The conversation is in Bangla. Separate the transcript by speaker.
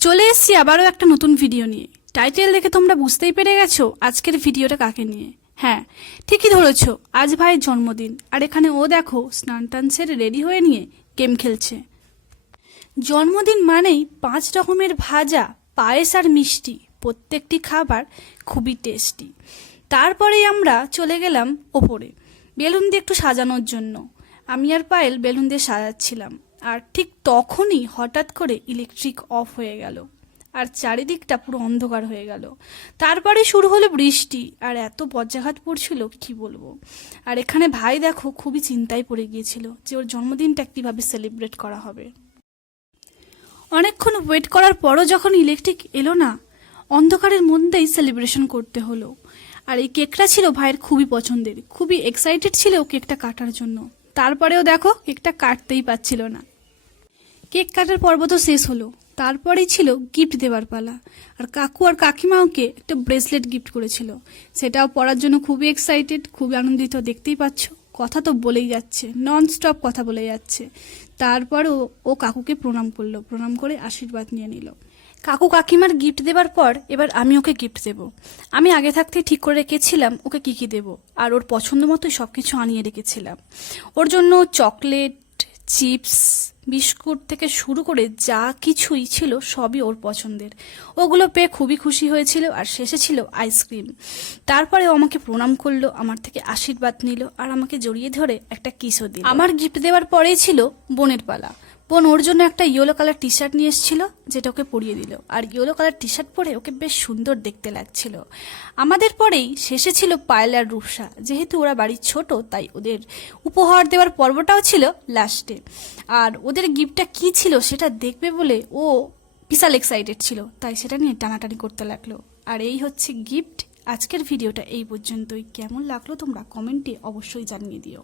Speaker 1: চলে এসেছি আবারও একটা নতুন ভিডিও নিয়ে। টাইটেল দেখে তোমরা বুঝতেই পেরে গেছো আজকের ভিডিওটা কাকে নিয়ে। হ্যাঁ ঠিকই ধরেছ, আজ ভাইয়ের জন্মদিন। আর এখানে ও দেখো, স্নান টান সেরে রেডি হয়ে নিয়ে গেম খেলছে। জন্মদিন মানেই পাঁচ রকমের ভাজা, পায়েস আর মিষ্টি। প্রত্যেকটি খাবার খুবই টেস্টি তারপরেই আমরা চলে গেলাম ওপরে। বেলুন দিয়ে একটু সাজানোর জন্য। আমি আর পায়েল বেলুন দিয়ে সাজাচ্ছিলাম। আর ঠিক তখনই হঠাৎ করে ইলেকট্রিক অফ হয়ে গেল। আর চারিদিকটা পুরো অন্ধকার হয়ে গেল। তারপরে শুরু হলো বৃষ্টি। আর এত বজ্রাঘাত পড়ছিল, কি বলব? আর এখানে ভাই দেখো, খুবই চিন্তায় পড়ে গিয়েছিল যে ওর জন্মদিনটা কীভাবে সেলিব্রেট করা হবে। অনেকক্ষণ ওয়েট করার পরও যখন ইলেকট্রিক এলো না, অন্ধকারের মধ্যেই সেলিব্রেশন করতে হলো। আর এই কেকটা ছিল ভাইয়ের খুবই পছন্দের। খুবই এক্সাইটেড ছিল ও কেকটা কাটার জন্য। তারপরেও দেখো কেকটা কাটতেই পাচ্ছিল না। কেক কাটার পর্ব তো শেষ হলো। তারপরেই ছিল গিফট দেওয়ার পালা। আর কাকু আর কাকিমা ওকে একটা ব্রেসলেট গিফট করেছিল। সেটাও পরার জন্য খুবই এক্সাইটেড খুবই আনন্দিত, দেখতেই পাচ্ছ। কথা তো বলেই যাচ্ছে নন স্টপ কথা বলে যাচ্ছে। তারপরও ও কাকুকে প্রণাম করল, প্রণাম করে আশীর্বাদ নিয়ে নিল। কাকু কাকিমার গিফট দেবার পর এবার আমি ওকে গিফট দেব। আমি আগে থাকতে ঠিক করে রেখেছিলাম ওকে কি কি দেব, আর ওর পছন্দ মতোই সব কিছু আনিয়ে রেখেছিলাম। ওর জন্য চকলেট চিপস, বিস্কুট থেকে শুরু করে যা কিছুই ছিল সবই ওর পছন্দের। ওগুলো পেয়ে খুবই খুশি হয়েছিল আর শেষে ছিল আইসক্রিম। তারপরে ও আমাকে প্রণাম করল, আমার থেকে আশীর্বাদ নিল আর আমাকে জড়িয়ে ধরে একটা কিসও দিল। আমার গিফট দেওয়ার পরেই ছিল বোনের পালা। বোন ওর জন্য একটা ইয়েলো কালার টি শার্ট নিয়ে এসেছিল, যেটা ওকে পরিয়ে দিল। আর ইয়েলো কালার টি শার্ট পরে ওকে বেশ সুন্দর দেখতে লাগছিল। আমাদের পরেই শেষে ছিল পায়েল আর রূপসা। যেহেতু ওরা বাড়ির ছোট, তাই ওদের উপহার দেওয়ার পর্বটাও ছিল লাস্টে আর ওদের গিফটটা কি ছিল সেটা দেখবে বলে ও বিশাল এক্সাইটেড ছিল, তাই সেটা নিয়ে টানাটানি করতে লাগল। আর এই হচ্ছে গিফট আজকের ভিডিওটা এই পর্যন্তই। কেমন লাগল তোমরা কমেন্টে অবশ্যই জানিয়ে দিও।